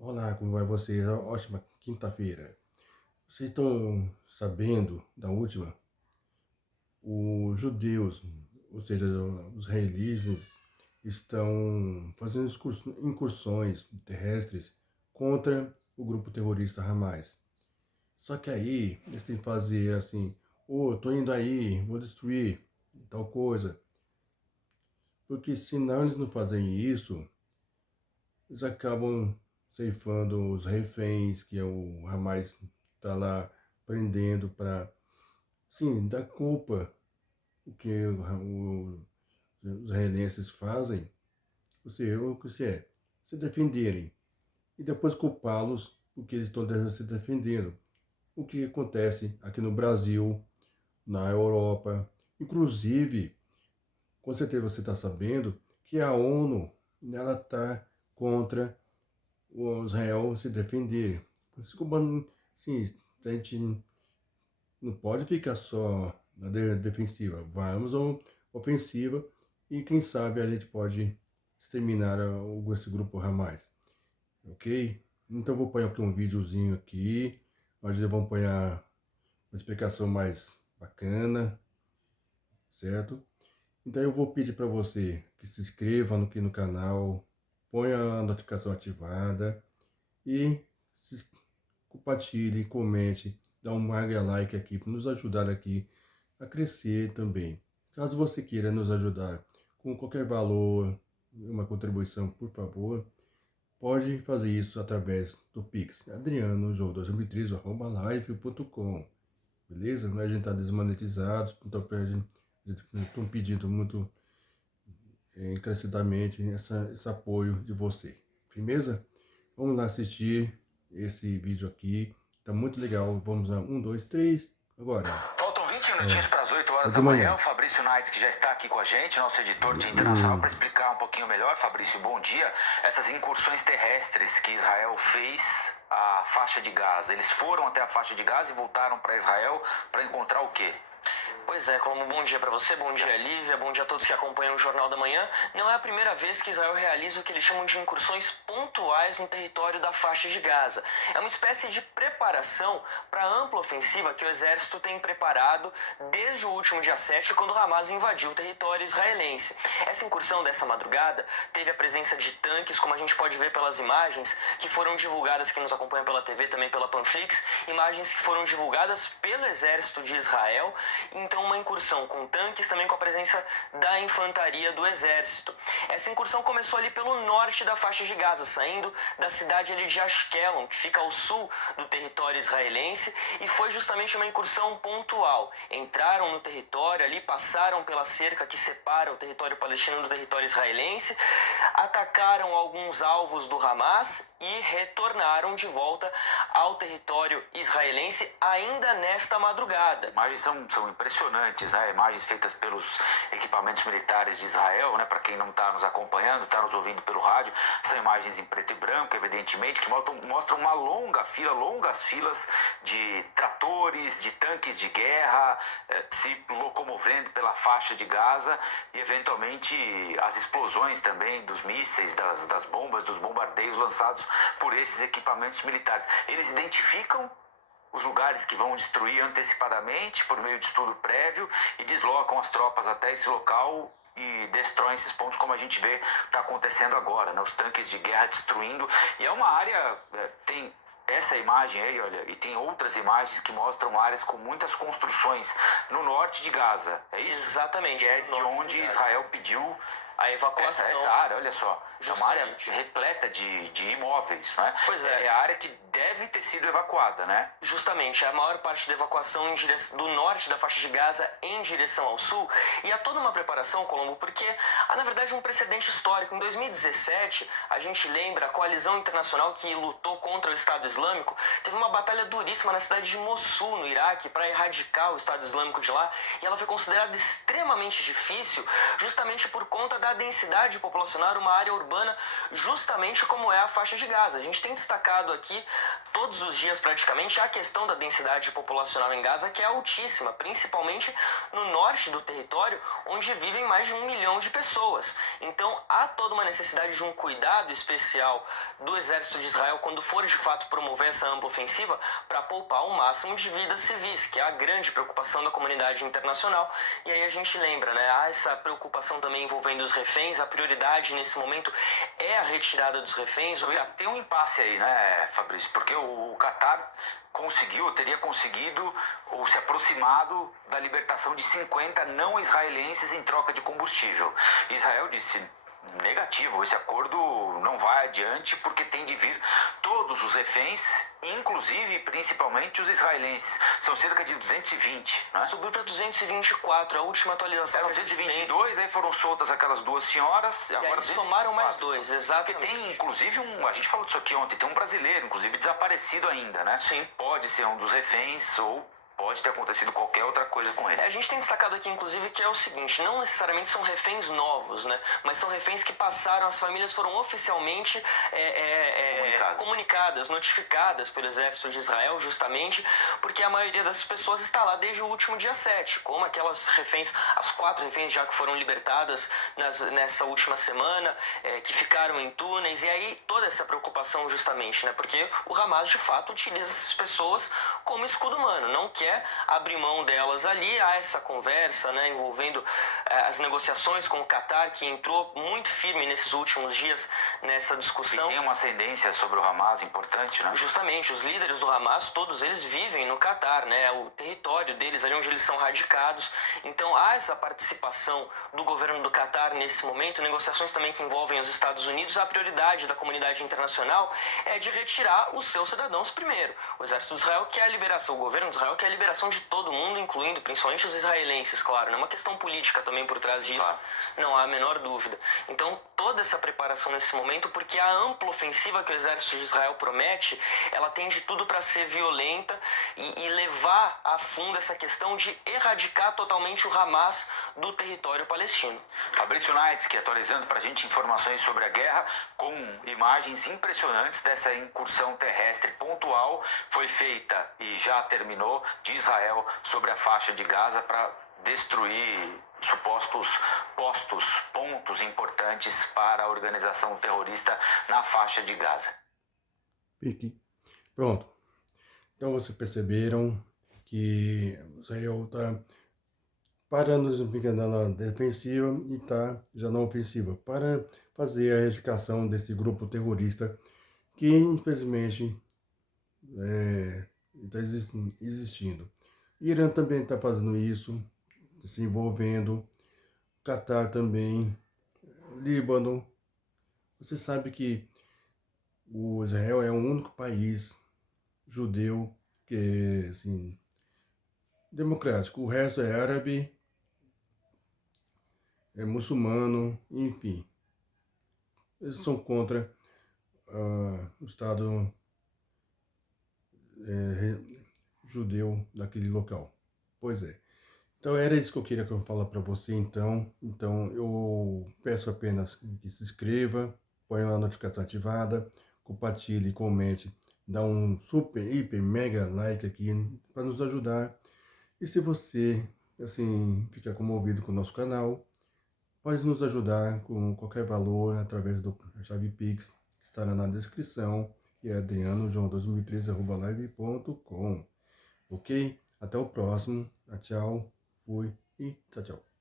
Olá, como vai vocês? Ótima quinta-feira. Vocês estão sabendo da última? Os judeus, ou seja, os israelenses, estão fazendo incursões terrestres contra o grupo terrorista Hamas. Só que aí eles têm que fazer assim: ô, tô indo aí, vou destruir tal coisa. Porque se não eles não fazem isso, eles acabam ceifando os reféns que o Hamas está lá prendendo para, sim, dar culpa o que os israelenses fazem, o que se é, se defenderem e depois culpá-los porque eles estão se defendendo. O que acontece aqui no Brasil, na Europa, inclusive, com certeza você está sabendo que a ONU ela está contra o Israel se defender. Sim, a gente não pode ficar só na defensiva. Vamos à ofensiva e quem sabe a gente pode exterminar esse grupo Hamas. Ok? Então eu vou pôr aqui um videozinho aqui, onde eu vou pôr uma explicação mais bacana, certo? Então eu vou pedir para você que se inscreva aqui no canal, ponha a notificação ativada e compartilhe, comente, dá um mega like aqui para nos ajudar aqui a crescer também. Caso você queira nos ajudar com qualquer valor, uma contribuição, por favor, pode fazer isso através do Pix, adrianojoão2013@live.com, beleza? A gente está desmonetizado, então a gente estão pedindo muito encarecidamente esse apoio de você. Firmeza? Vamos lá assistir esse vídeo aqui. Tá muito legal. Vamos lá. 1, 2, 3. Agora. Faltam 20 minutinhos para as 8 horas de da manhã. manhã. O Fabrício Naits, que já está aqui com a gente, nosso editor de internacional, para explicar um pouquinho melhor. Fabrício, bom dia. Essas incursões terrestres que Israel fez à faixa de Gaza. Eles foram até a faixa de Gaza e voltaram para Israel para encontrar o quê? Pois é, como bom dia para você, bom dia Lívia, bom dia a todos que acompanham o Jornal da Manhã. Não é a primeira vez que Israel realiza o que eles chamam de incursões pontuais no território da faixa de Gaza. É uma espécie de preparação para a ampla ofensiva que o exército tem preparado desde o último dia 7, quando Hamas invadiu o território israelense. Essa incursão dessa madrugada teve a presença de tanques, como a gente pode ver pelas imagens que foram divulgadas, quem nos acompanha pela TV, também pela Panflix, imagens que foram divulgadas pelo exército de Israel. Então uma incursão com tanques, também com a presença da infantaria do exército. Essa incursão começou ali pelo norte da faixa de Gaza, saindo da cidade ali de Ashkelon, que fica ao sul do território israelense, e foi justamente uma incursão pontual. Entraram no território ali, passaram pela cerca que separa o território palestino do território israelense, atacaram alguns alvos do Hamas e retornaram de volta ao território israelense ainda nesta madrugada. Imagens são impressionantes, né? Imagens feitas pelos equipamentos militares de Israel, né? Para quem não está nos acompanhando, está nos ouvindo pelo rádio, são imagens em preto e branco, evidentemente, que mostram uma longas filas de tratores, de tanques de guerra, se locomovendo pela faixa de Gaza e, eventualmente, as explosões também dos mísseis, das bombas, dos bombardeios lançados por esses equipamentos militares. Eles identificam os lugares que vão destruir antecipadamente por meio de estudo prévio e deslocam as tropas até esse local e destroem esses pontos, como a gente vê está acontecendo agora, né? Os tanques de guerra destruindo. E é uma área, tem essa imagem aí, olha, e tem outras imagens que mostram áreas com muitas construções no norte de Gaza. É isso? Exatamente. Que é de onde Israel pediu a evacuação. Essa área, olha só, é uma área repleta de imóveis, né? Pois é. É a área que deve ter sido evacuada, né? Justamente, a maior parte da evacuação do norte da faixa de Gaza em direção ao sul. E há toda uma preparação, Colombo, porque há, na verdade, um precedente histórico. Em 2017, a gente lembra, a coalizão internacional que lutou contra o Estado Islâmico teve uma batalha duríssima na cidade de Mossul, no Iraque, para erradicar o Estado Islâmico de lá. E ela foi considerada extremamente difícil, justamente por conta da densidade populacional, uma área urbana urbana, justamente como é a faixa de Gaza. A gente tem destacado aqui todos os dias praticamente a questão da densidade populacional em Gaza, que é altíssima, principalmente no norte do território, onde vivem mais de 1 milhão de pessoas. Então há toda uma necessidade de um cuidado especial do exército de Israel quando for de fato promover essa ampla ofensiva para poupar o máximo de vidas civis, que é a grande preocupação da comunidade internacional. E aí a gente lembra, né, há essa preocupação também envolvendo os reféns. A prioridade nesse momento é a retirada dos reféns. Tem um impasse aí, né, Fabrício? Porque o Qatar teria conseguido ou se aproximado da libertação de 50 não israelenses em troca de combustível. Israel disse negativo, esse acordo não vai adiante porque tem de vir todos os reféns, inclusive e principalmente os israelenses. São cerca de 220, né? Subiu para 224, a última atualização. Eram 222, aí foram soltas aquelas duas senhoras. E agora aí somaram mais dois, exatamente. Porque tem inclusive a gente falou disso aqui ontem, tem um brasileiro, inclusive desaparecido ainda, né? Sim. Pode ser um dos reféns ou pode ter acontecido qualquer outra coisa com ele. A gente tem destacado aqui, inclusive, que é o seguinte, não necessariamente são reféns novos, né? Mas são reféns que passaram, as famílias foram oficialmente comunicadas, notificadas pelo exército de Israel, justamente porque a maioria das pessoas está lá desde o último dia 7, como aquelas reféns, as 4 reféns já que foram libertadas nessa última semana, que ficaram em túneis, e aí toda essa preocupação justamente, né? Porque o Hamas, de fato, utiliza essas pessoas como escudo humano, não quer abrir mão delas ali. Há essa conversa, né, envolvendo as negociações com o Qatar, que entrou muito firme nesses últimos dias nessa discussão. E tem uma ascendência sobre o Hamas importante, né? Justamente, os líderes do Hamas, todos eles vivem no Qatar, né, o território deles, ali onde eles são radicados. Então há essa participação do governo do Qatar nesse momento, negociações também que envolvem os Estados Unidos. A prioridade da comunidade internacional é de retirar os seus cidadãos primeiro. O exército de Israel quer a liberação, o governo de Israel quer a liberação de todo mundo, incluindo principalmente os israelenses, claro, né? Uma questão política também por trás disso, claro. Não há a menor dúvida. Então, toda essa preparação nesse momento, porque a ampla ofensiva que o exército de Israel promete, ela tem de tudo para ser violenta e levar a fundo essa questão de erradicar totalmente o Hamas do território palestino. Fabrício Naitsky atualizando para a gente informações sobre a guerra, com imagens impressionantes dessa incursão terrestre pontual, foi feita e já terminou, de Israel sobre a faixa de Gaza para destruir supostos pontos importantes para a organização terrorista na faixa de Gaza. Pronto. Então vocês perceberam que Israel está parando, ficando na defensiva e está já na ofensiva para fazer a erradicação desse grupo terrorista que infelizmente está existindo. Irã também está fazendo isso, se envolvendo, Catar também, Líbano. Você sabe que o Israel é o único país judeu que é assim, democrático. O resto é árabe, é muçulmano, enfim. Eles são contra o Estado judeu daquele local. Pois é. Então era isso que eu queria falar para você então. Então eu peço apenas que se inscreva, ponha a notificação ativada, compartilhe, comente, dá um super, hiper, mega like aqui para nos ajudar. E se você assim ficar comovido com o nosso canal, pode nos ajudar com qualquer valor através da chave Pix, que estará na descrição, que é adrianojoão2013@live.com. Ok? Até o próximo. Tchau. Fui e tchau, tchau.